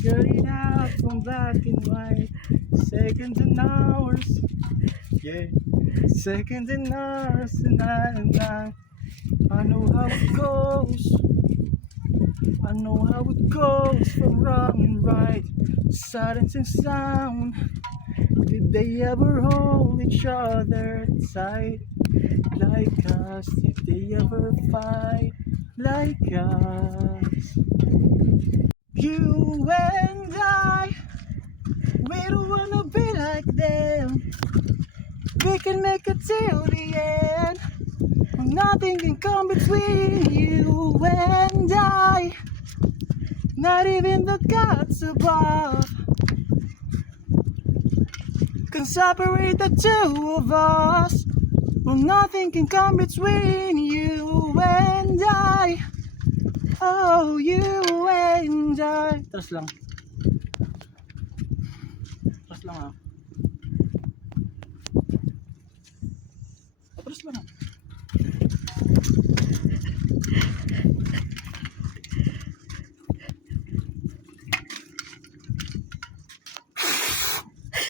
figured it out from black and white. Seconds and hours, yeah. Seconds and hours and I know how it goes. I know how it goes from wrong and right, silence and sound. Did they ever hold each other tight like us? Did they ever fight like us? You and I, we don't wanna be like them. We can make it till the end. Nothing can come between you and I. Not even the gods above can separate the two of us. Well, nothing can come between you and I. Oh, you and I. Tapos lang. Tapos lang